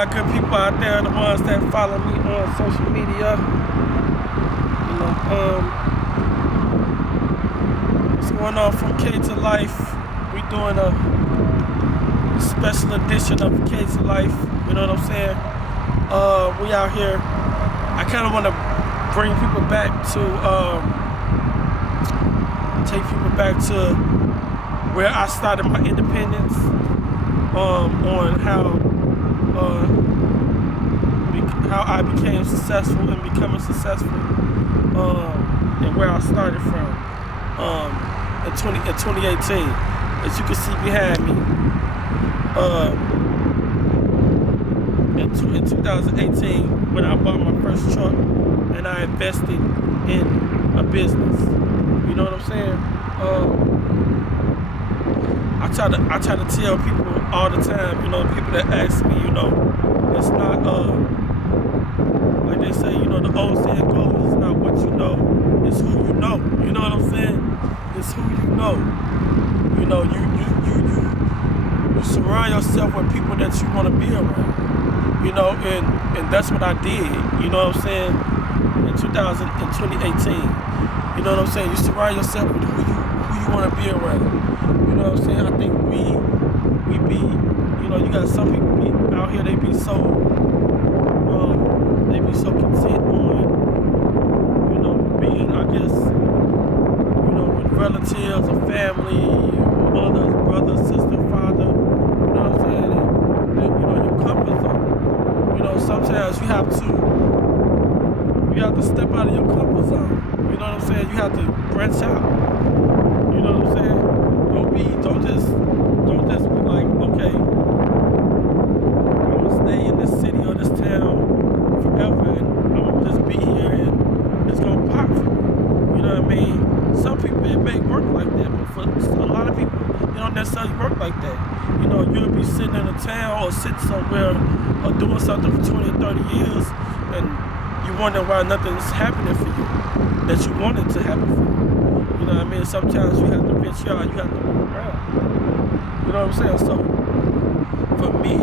my good people out there, the ones that follow me on social media. What's going on from K to Life? We doing a special edition of K to Life. You know what I'm saying? We out here. I kind of want to bring people back to, take people back to where I started my independence, on how I became successful and becoming successful, and where I started from in 2018. As you can see behind me, in 2018, when I bought my first truck and I invested in a business. You know what I'm saying? I try to tell people all the time, people that ask me, it's not, like they say, the old saying goes, it's not what you know, it's who you know. You know what I'm saying? It's who you know. You surround yourself with people that you want to be around. And that's what I did. You know what I'm saying? In 2018. You know what I'm saying? You surround yourself with who you want to be around. You know what I'm saying? I think we be, you got some people out here, they be so content on, being, I guess, with relatives or family, mother, brother, sister, father, you know what I'm saying? And your comfort zone. Sometimes you have to step out of your comfort zone. You know what I'm saying? You have to branch out. You know what I'm saying? Don't just be like, okay, I'm gonna stay in this city or this town forever and I'm gonna just be here and it's gonna pop for me. You know what I mean? Some people, it may work like that, but for a lot of people, it don't necessarily work like that. You'll be sitting in a town or sitting somewhere or doing something for 20 or 30 years and you wonder why nothing's happening for you that you wanted to happen for you. You know what I mean? Sometimes you have to venture out, you have to move around. You know what I'm saying? So, for me,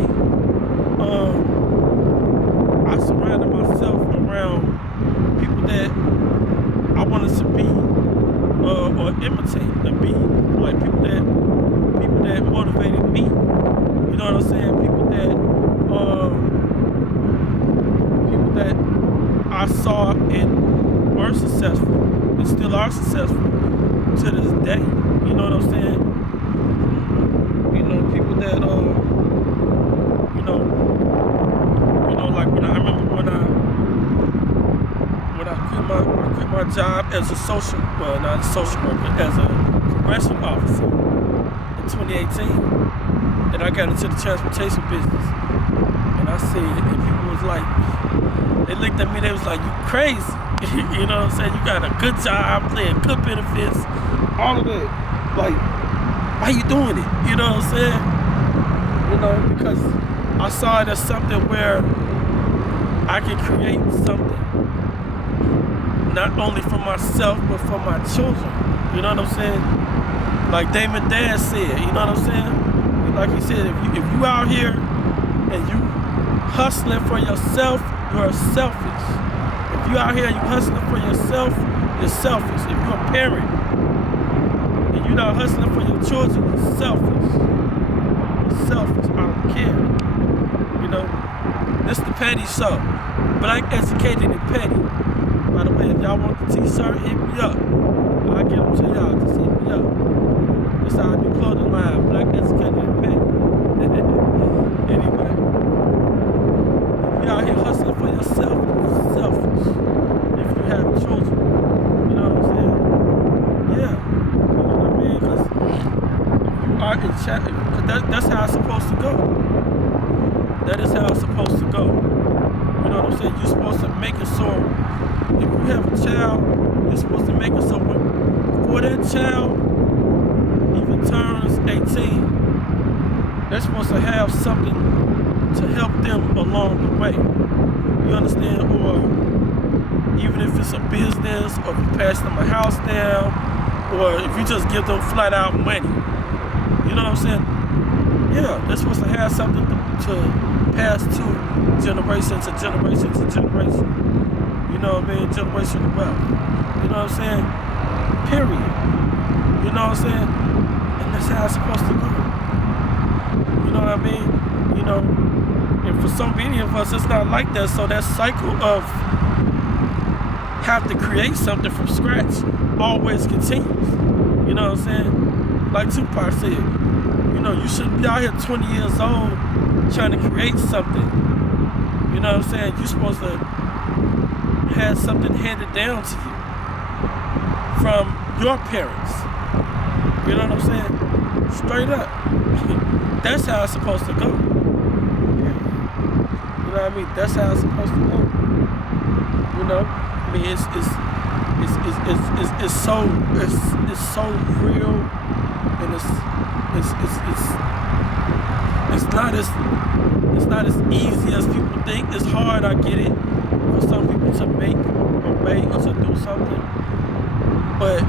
I surrounded myself around people that I wanted to be, or imitate and be, like people that motivated me. You know what I'm saying? People that I saw and were successful and still are successful to this day. You know what I'm saying? People that like when I quit my job as a social, well, not a social worker, as a correctional officer in 2018, and I got into the transportation business. And I said, and people was like, they looked at me, they was like, you crazy. You know what I'm saying? You got a good job, paying good benefits, all of that. Like, why you doing it? You know what I'm saying? Because I saw it as something where I could create something. Not only for myself, but for my children. You know what I'm saying? Like Damon Dad said, you know what I'm saying? Like he said, if you out here and you hustling for yourself, you're selfish. If you out here and you hustling for yourself, you're selfish. If you're a parent and you're not hustling for your children, you're selfish. You're selfish. I don't care. This the Petty Show. Black Educated and Petty. By the way, if y'all want the t-shirt, hit me up. I'll get them to y'all. Just hit me up. This is our new clothing line, Black Educated and Petty. Anyway, if you out here hustling for yourself, you're selfish. If you have children, you know what I'm saying? Yeah. You know what I mean? Because you are in chat, that's how it's supposed to go. That is how it's supposed to go. You know what I'm saying? You're supposed to make it so, if you have a child, you're supposed to make it so before that child even turns 18, they're supposed to have something to help them along the way. You understand? Or even if it's a business, or if you pass them a house down, or if you just give them flat out money. You know what I'm saying? Yeah, they're supposed to have something to pass to generation to generation to generation. You know what I mean? Generational wealth. You know what I'm saying? Period. You know what I'm saying? And that's how it's supposed to go. You know what I mean? You know, and for so many of us, it's not like that. So that cycle of have to create something from scratch always continues. You know what I'm saying? Like Tupac said, you know, you shouldn't be out here 20 years old trying to create something. You know what I'm saying? You're supposed to have something handed down to you from your parents. You know what I'm saying? Straight up. That's how it's supposed to go. You know what I mean? That's how it's supposed to go. You know? I mean, it's so real, and it's not as easy as people think. It's hard, I get it, for some people to make or make or to do something, but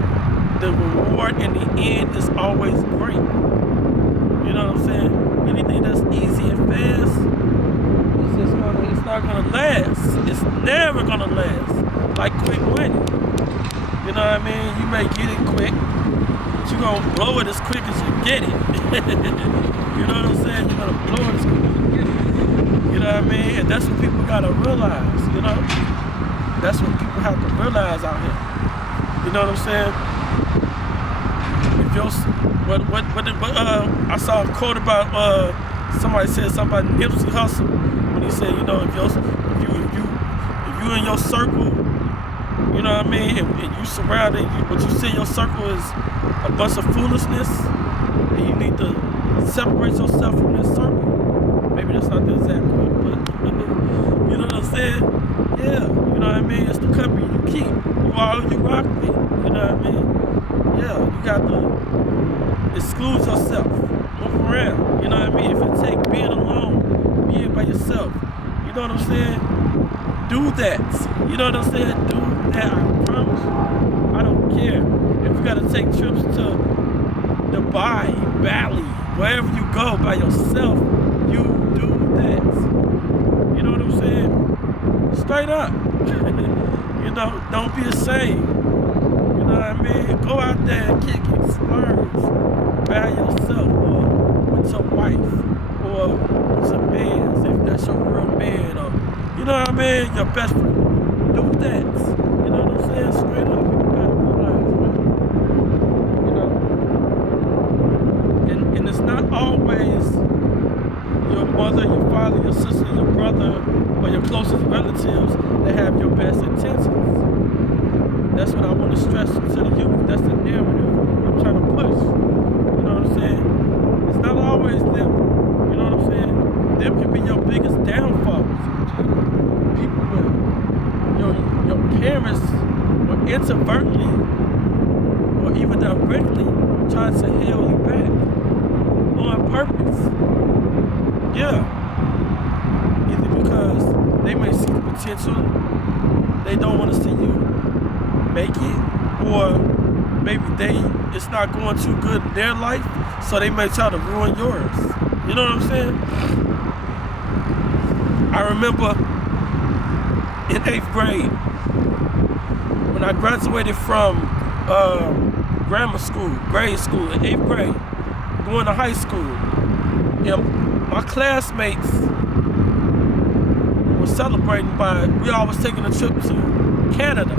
the reward in the end is always great. You know what I'm saying? Anything that's easy and fast, it's not gonna last. It's never gonna last. Like quick money. You know what I mean? You may get it quick, but you're gonna blow it as quick as you get it. You know what I'm saying? You're gonna blow it as quick as you get it. You know what I mean? And that's what people gotta realize, you know? That's what people have to realize out here. You know what I'm saying? If your I saw a quote about somebody said something about Nipsey Hussle when he said, you know, if you in your circle, you know what I mean, and you surrounded, what you see in your circle is a bunch of foolishness, and you need to separate yourself from that circle. Maybe that's not the exact quote, but you know what I'm saying? Yeah, you know what I mean? It's the company you keep. You are who you rock with. You know what I mean? Yeah, you got to exclude yourself. Move around. You know what I mean? If it takes being alone, being by yourself, you know what I'm saying? Do that. You know what I'm saying? Do that. I promise you. I don't care. If you gotta take trips to Dubai, Bali, wherever you go by yourself, you do that. You know what I'm saying? Straight up. You know, don't be ashamed. You know what I mean? Go out there and kick it, splurge by yourself, or with your wife, or with your man, if that's your real man, or you know what I mean? Your best friend. Do that. You know what I'm saying? Straight up. You gotta realize, man. You know? And it's not always your mother, your father, your sister, your brother, or your closest relatives that have your best intentions. That's what I want to stress to the youth. That's the narrative I'm trying to push. You know what I'm saying? It's not always them. You know what I'm saying? Them can be your biggest downfalls. People will, your parents will inadvertently or even directly try to held you back on purpose. Yeah. Either because they may see the potential, they don't want to see you make it, or maybe it's not going too good in their life, so they may try to ruin yours. You know what I'm saying? I remember in 8th grade, when I graduated from grammar school, grade school, in 8th grade, going to high school, and my classmates were celebrating we all was taking a trip to Canada.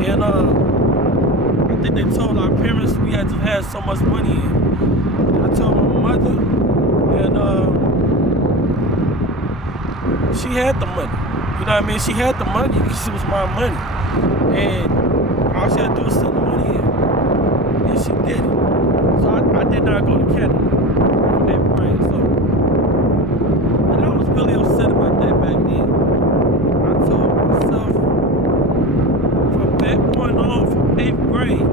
And I think they told our parents we had to have so much money in. And I told my mother, and she had the money. You know what I mean? She had the money because it was my money. And all she had to do was send the money in. And she did it. So I did not go to Canada for 8th grade. So, and I was really upset about that back then. I told myself, from that point on, from 8th grade,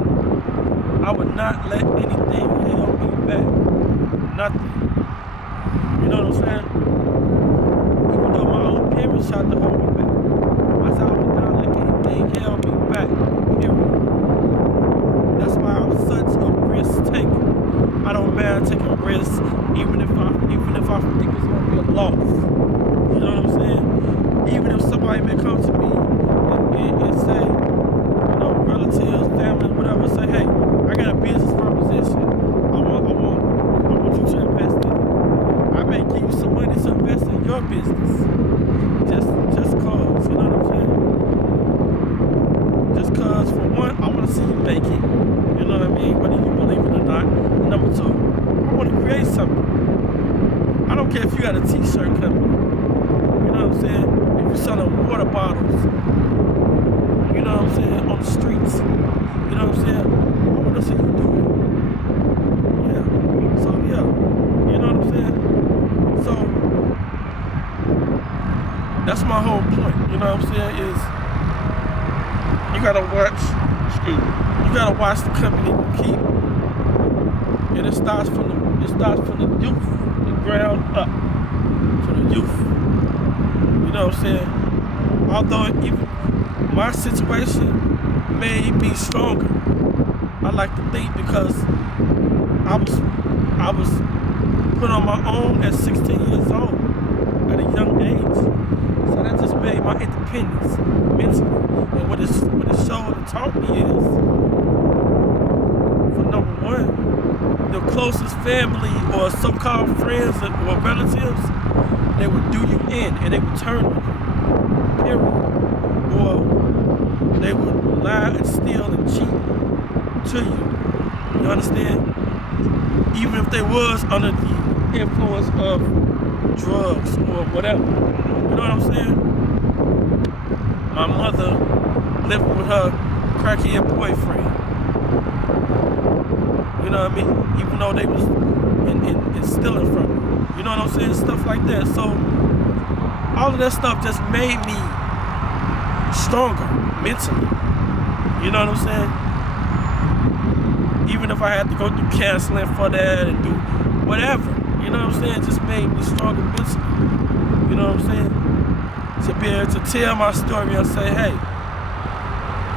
I would not let anything hold me back. Nothing. You know what I'm saying? Even though my own parents tried to hold me back, I said I would not let anything hold me back. Period. That's why I'm such a risk taker. I don't mind taking risks, even even if I think it's gonna be a loss. You know what I'm saying? Even if somebody may come to me and say, you know, relatives, family, whatever, say, hey, I got a business proposition. I want you to invest in it. I may give you some money to invest in your business. Just cause, you know what I'm saying? Just cause, for one, I want to see you make it. You know what I mean? Whether you believe it or not. And number two, I want to create something. I don't care if you got a t-shirt company. You know what I'm saying? If you're selling water bottles. You know what I'm saying? On the streets. You know what I'm saying? I want to see you do it. Yeah. So, yeah. You know what I'm saying? So, that's my whole point. You know what I'm saying? Is you gotta watch the company you keep. And it starts from the youth, the ground up. From the youth. You know what I'm saying? Although even my situation made me stronger, I like to think, because I was put on my own at 16 years old, at a young age. So that just made my independence mentally. And what it showed and taught me is, for number one, your closest family or so-called friends or relatives, they would do you in and they would turn on you, period. Or they would lie and steal and cheat to you. You understand? Even if they was under the influence of drugs or whatever. You know what I'm saying? My mother lived with her crackhead boyfriend. You know what I mean? Even though they was in stealing from her. You know what I'm saying? Stuff like that. So all of that stuff just made me stronger mentally. You know what I'm saying? Even if I had to go through counseling for that and do whatever, you know what I'm saying? Just made me stronger mentally. You know what I'm saying? To be able to tell my story and say, hey,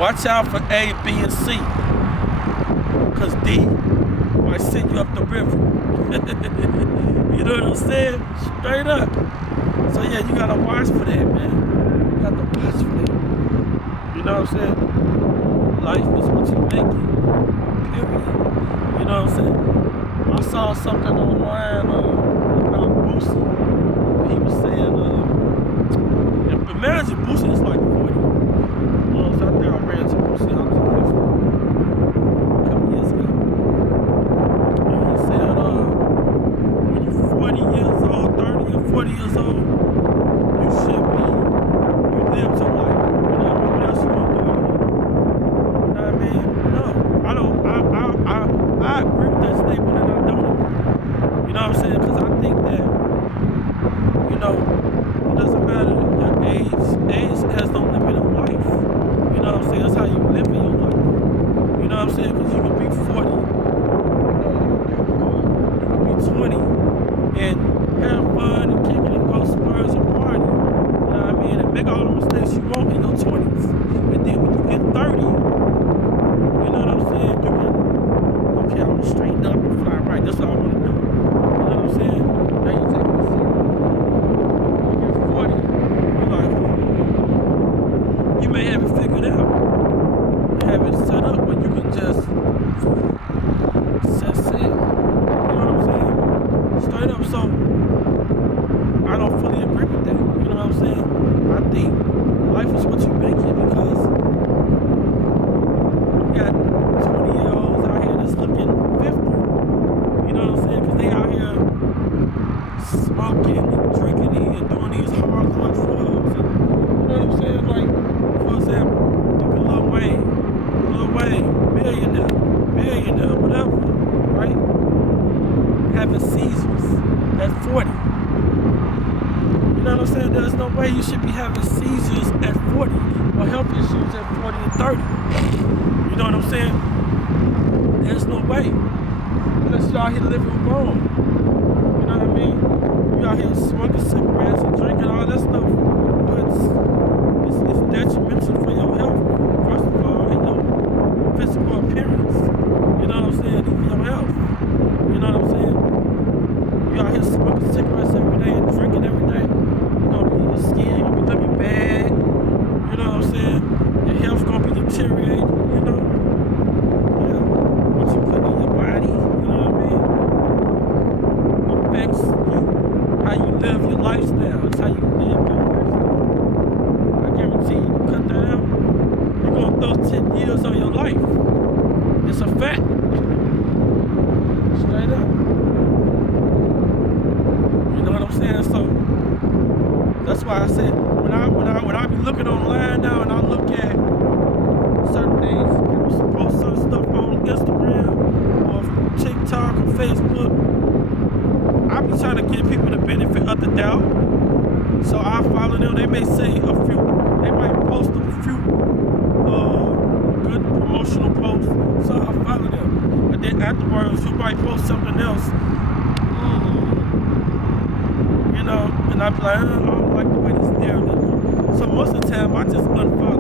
watch out for A, B, and C. Because D might send you up the river. You know what I'm saying? Straight up. So yeah, you gotta watch for that, man. You gotta watch for that. You know what I'm saying? Life is what you make it. Period. You know what I'm saying? I saw something online about Boosie. He was saying, imagine Boosie is like 40. When I was out there, I ran into Boosie. I was on Facebook a couple years ago. And he said, when you're 40 years old, 30 or 40 years old, you lived your life. You know what I mean? What else you gonna do out here? You know what I mean? No. I agree with that statement and I don't agree. You know what I'm saying? Because I think that, you know, it doesn't matter your age. Age has no limit in life. You know what I'm saying? That's how you live in your life. You know what I'm saying? Because you can be 40, you can be 20 and have fun and kick it and go Spurs and party. You know what I mean? And make all the mistakes you want in your 20s. And then when you get 30, you know what I'm saying? You can, okay, I'm gonna straighten up and fly right. That's all I want to do. You know what I'm saying? Now you take it serious. When you get 40, you're like, you may have it figured out. Have it set up where you can just set sail. You know what I'm saying? Straight up. So I don't fully agree with that. You know what I'm saying? I think life is what you make it, because you got 20-year-olds out here that's looking 50. You know what I'm saying? Because they out here smoking and drinking and doing these hardcore drugs. And, you know what I'm saying? Like, for example, look at Lil Wayne, billionaire, whatever, right? Having seizures at 40. You know what I'm saying? There's no way you should be having seizures at 40 or health issues at 40 and 30. You know what I'm saying? There's no way. Unless you're out here living wrong. You know what I mean? You out here smoking cigarettes and drinking all that stuff. But it's detrimental for your health, first of all, and your physical appearance. You know what I'm saying? Even your health. You know what I'm saying? You out here smoking looking online now and I look at certain things, people post certain stuff on Instagram or TikTok or Facebook, I be trying to give people the benefit of the doubt. So I follow them. They may say a few, they might post a few good promotional posts. So I follow them. And then afterwards, you might post something else. You know, and I be like, I don't like the way this narrative. So most of the time, I just unfollow.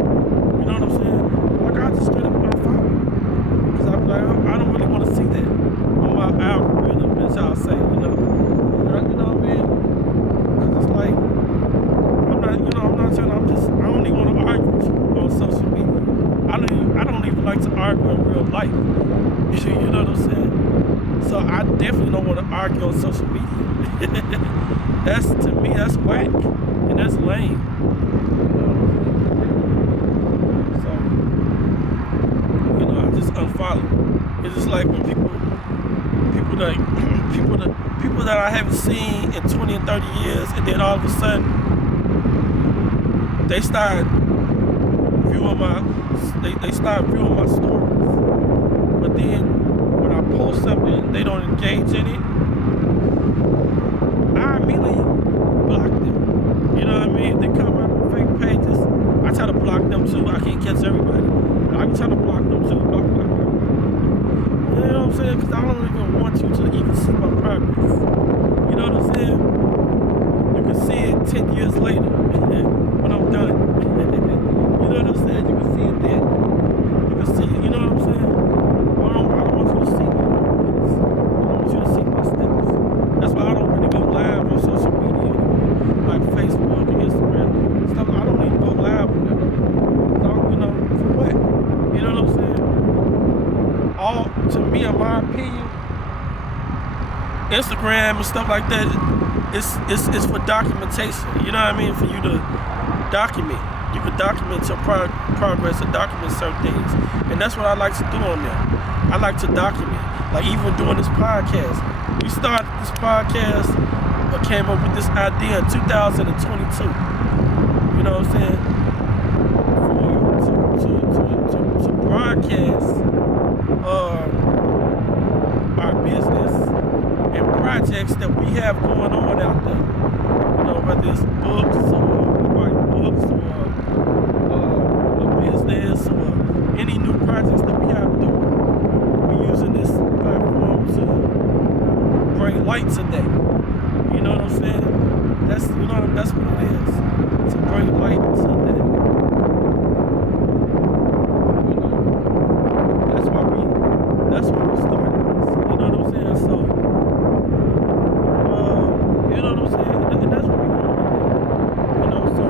You know what I'm saying? Like, I just straight up unfollow. Because I be like, I don't really want to see that on my algorithm, as y'all say, you know? You know what I mean? Because it's like, I'm not trying to, I don't even want to argue with you on social media. I don't even like to argue in real life. You know what I'm saying? So I definitely don't want to argue on social media. To me, that's whack. And that's lame. So, you know, I just unfollow. It's just like when people that I haven't seen in 20 and 30 years, and then all of a sudden, they start viewing my stories. But then when I post something, they don't engage in it, I immediately block them. You know what I mean? If they come out with fake pages, I try to block them too. I can't catch everybody. I be trying to block them too. Block. You know what I'm saying? Because I don't even want you to even see my progress. You know what I'm saying? You can see it 10 years later when I'm done. You know what I'm saying? You can see it then. You can see it. You know what I'm saying? I don't want you to see my progress. I want you to see my steps. That's why I don't really go live on social media anymore, like Facebook and Instagram. Stuff. I don't even go live on that. You know, for what? You know what I'm saying? To me, in my opinion, Instagram and stuff like that, it's for documentation. You know what I mean? For you to document. You can document your progress and document certain things. And that's what I like to do on there. I like to document. Like even doing this podcast. We started this podcast, or came up with this idea in 2022. You know what I'm saying? To broadcast our business and projects that we have going on out there. You know, whether it's books or we write books or a business or any new projects that we have doing. We're using this platform to bring light to that. You know what I'm saying? That's what it is. To bring light to that. That's why we started this. You know what I'm saying? So, you know what I'm saying? And that's what we're doing with it. You know, so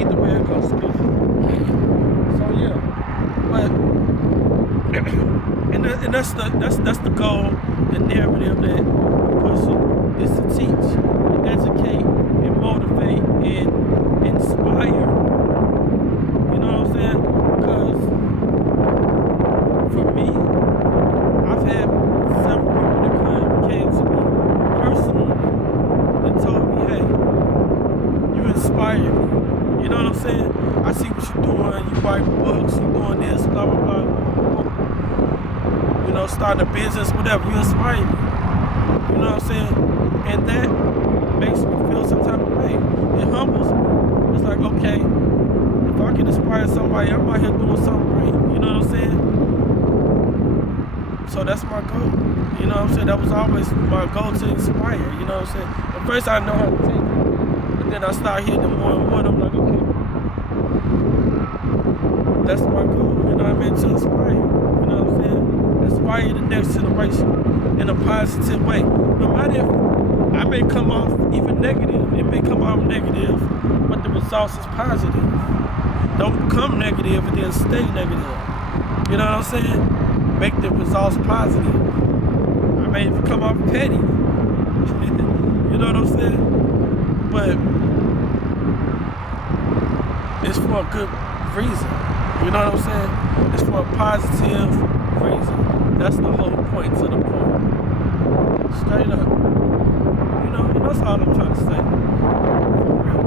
either way it goes. So yeah, but that's the goal, the narrative that we're pushing is to teach, and educate, and motivate, and inspire. You know what I'm saying? Because for me, I've had several people that came to me personally and told me, hey, you inspire me. You know what I'm saying? I see what you're doing. You write books, you're doing this, blah, blah, blah, blah. You know, starting a business, whatever. You inspire me. You know what I'm saying? And that makes me feel some type of way. It humbles me. It's like, okay, if I can inspire somebody, I'm out here doing something right. You know what I'm saying? So that's my goal. You know what I'm saying? That was always my goal, to inspire. You know what I'm saying? At first I know how to take it. But then I start hitting it more and more. And I'm like, okay, that's my goal. You know what I mean? To inspire. You know what I'm saying? Inspire the next generation in a positive way. No matter if I may come off even negative, it may come off negative, but the results is positive. Don't become negative and then stay negative. You know what I'm saying? Make the results positive. I may even come off petty. You know what I'm saying? But it's for a good reason. You know what I'm saying? It's for a positive reason. That's the whole point to the point. Straight up. You know, that's all I'm trying to say. For real.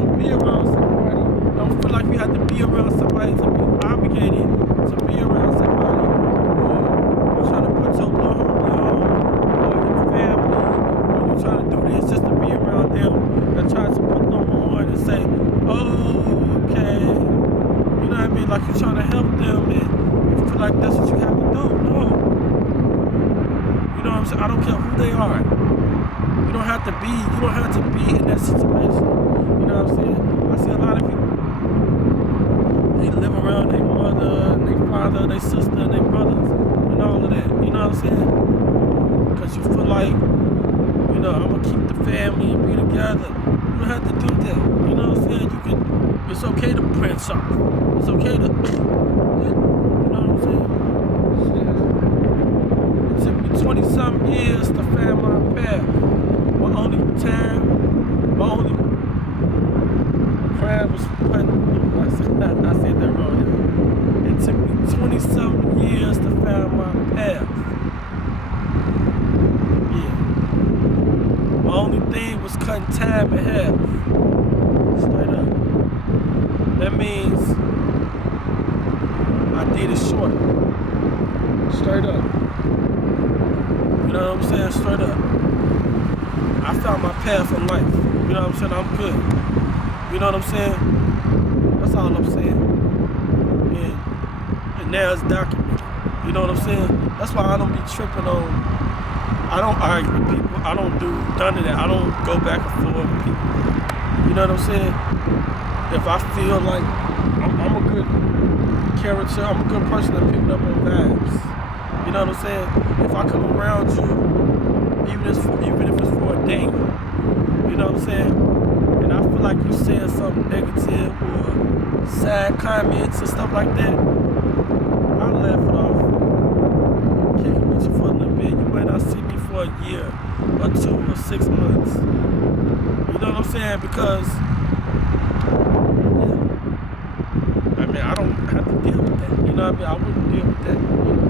to be around somebody. Don't feel like you have to be around somebody to be obligated to be around somebody. Or you trying to put your little homie on, or your family, or you trying to do this just to be around them and try to put them on and say, oh, okay. You know what I mean? Like you're trying to help them and you feel like that's what you have to do. No. You know what I'm saying? I don't care who they are. You don't have to be in that situation. You know what I'm saying? I see a lot of people, they live around their mother, their father, their sister, their brothers, and all of that. You know what I'm saying? Because you feel like, you know, I'm going to keep the family and be together. You don't have to do that. You know what I'm saying? It's okay to branch off. It's okay to, you know what I'm saying? It took me 20-something years to find my path. My only crime was I said that wrong. It took me 20-something years to find my path. Yeah. My only thing was cutting time in half. Straight up. That means I did it shorter. Straight up. You know what I'm saying? Straight up. I found my path in life. You know what I'm saying? I'm good. You know what I'm saying? That's all I'm saying. And now it's documented. You know what I'm saying? That's why I don't be tripping on. I don't argue with people. I don't do none of that. I don't go back and forth with people. You know what I'm saying? If I feel like I'm a good character, I'm a good person that picking up on vibes. You know what I'm saying? If I come around you, even if it's for a day, you know what I'm saying? And I feel like you saying something negative or sad comments and stuff like that, I'll laugh it off. Kick it with you for a little bit. You might not see me for a year or 2 or 6 months. You know what I'm saying? Because, yeah. I mean, I don't have to deal with that. You know what I mean? I wouldn't deal with that. You know?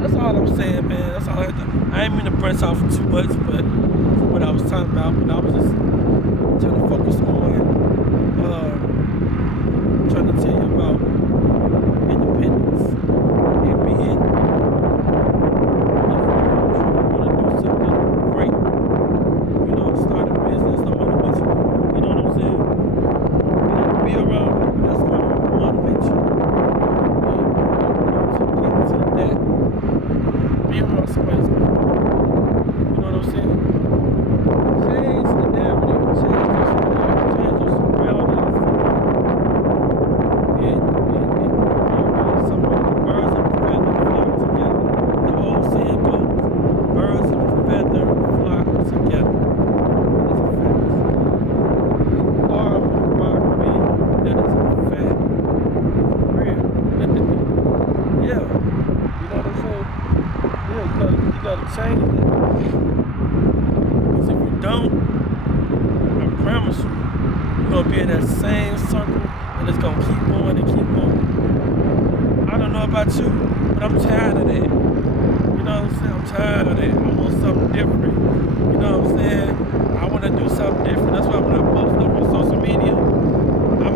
That's all I'm saying, man. That's all I have to. I ain't mean to branch off too much, but what I was talking about, but I was just trying to focus on trying to tell you about independence and being, if you want to do something great, you know, start a business, no matter what you do, you know what I'm saying? You know, be around people that's going to motivate you and help you to get to that. Be around somebody's going to, you know what I'm saying? Change the narrative, change your surroundings, and be around somebody. Birds of a feather flock together. The old saying goes, birds of a feather flock together. That is a fact. You are who you are, man. That is a fact. Real. Yeah. You know what I'm saying? Yeah, you gotta change it. Because if you don't, I promise you, you're gonna be in that same circle and it's gonna keep going and keep going. I don't know about you, but I'm tired of that. You know what I'm saying? I'm tired of that. I want something different. You know what I'm saying? I wanna do something different. That's why when I post stuff on social media, I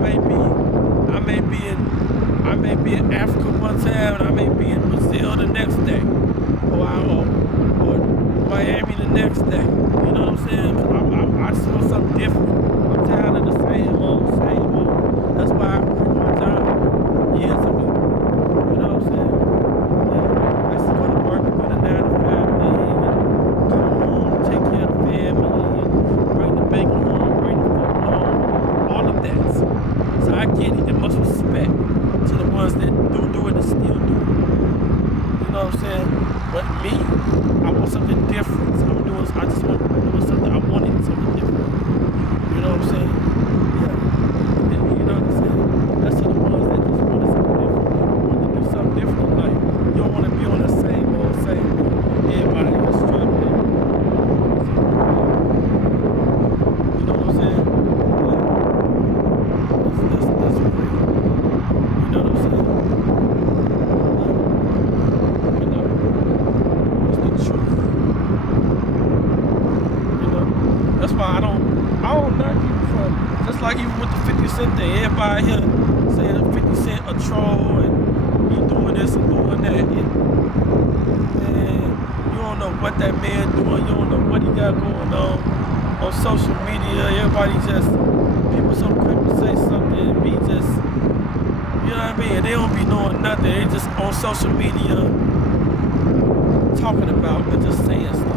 may be in Africa one time and I may be in Brazil the next day. Or Miami the next day. You know what I'm saying? I just want something different. I'm tired of the same old. That's why I quit my job years ago. You know what I'm saying? Yeah. I used to go to work and do the 9 to 5 thing and come home, take care of the family, and bring the bacon home, bring the food home, all of that. So I get it and much respect to the ones that do it and still do it. You know what I'm saying? But me, I want something different. So I just want something. I wanted something different. You know what I'm saying? Yeah. You know what I'm saying? That's to the ones that just wanted something different. Want to do something different in life. You don't want to be on the same old. Everybody is struggling. You know what I'm saying? Yeah. That's real. You know what I'm saying? I don't knock people for just like even with the 50 Cent thing. Everybody here saying 50 Cent a troll and he doing this and doing that. And man, you don't know what that man doing. You don't know what he got going on social media. Everybody just people so quick to say something and be just, you know what I mean? They don't be knowing nothing. They just on social media talking about and just saying stuff.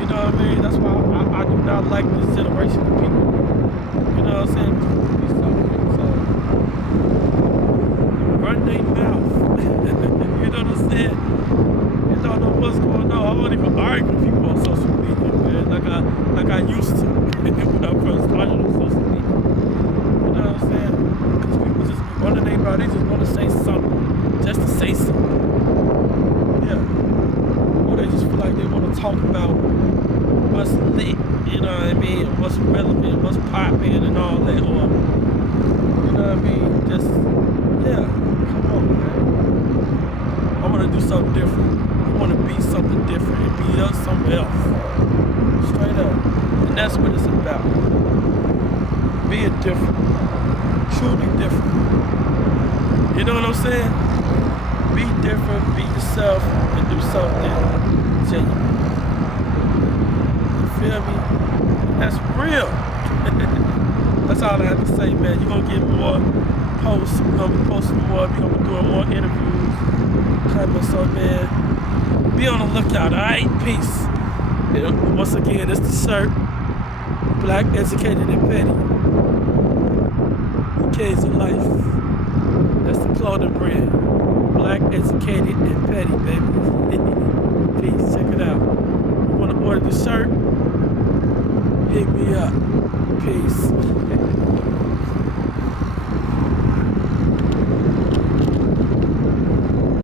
You know what I mean? That's why I do not like this generation of people. You know what I'm saying? Be so run their mouth. You know what I'm saying? You don't know what's going on. I don't even argue with people on social media, man. Like I used to when I first started on social media. You know what I'm saying? Because people just be running their mouth. They just want to say something just to say something. Yeah. Or they just feel like they want to talk about what's lit, you know what I mean, what's relevant, what's popping and all that, or, you know what I mean, just, yeah, come on, man. I want to do something different. I want to be something different and be something else. Straight up. And that's what it's about. Being different. Truly different. You know what I'm saying? Be different, be yourself, and do something genuine. You feel me? That's real. That's all I have to say, man. You're going to get more posts. We're going to be posting more. We're going to be doing more interviews. So, man, be on the lookout, all right? Peace. And once again, it's the shirt. Black, educated, and petty. Decades of life. That's the clothing brand. Black, educated, and petty, baby. Peace. Check it out. You want to order the shirt? Hit me up. Peace.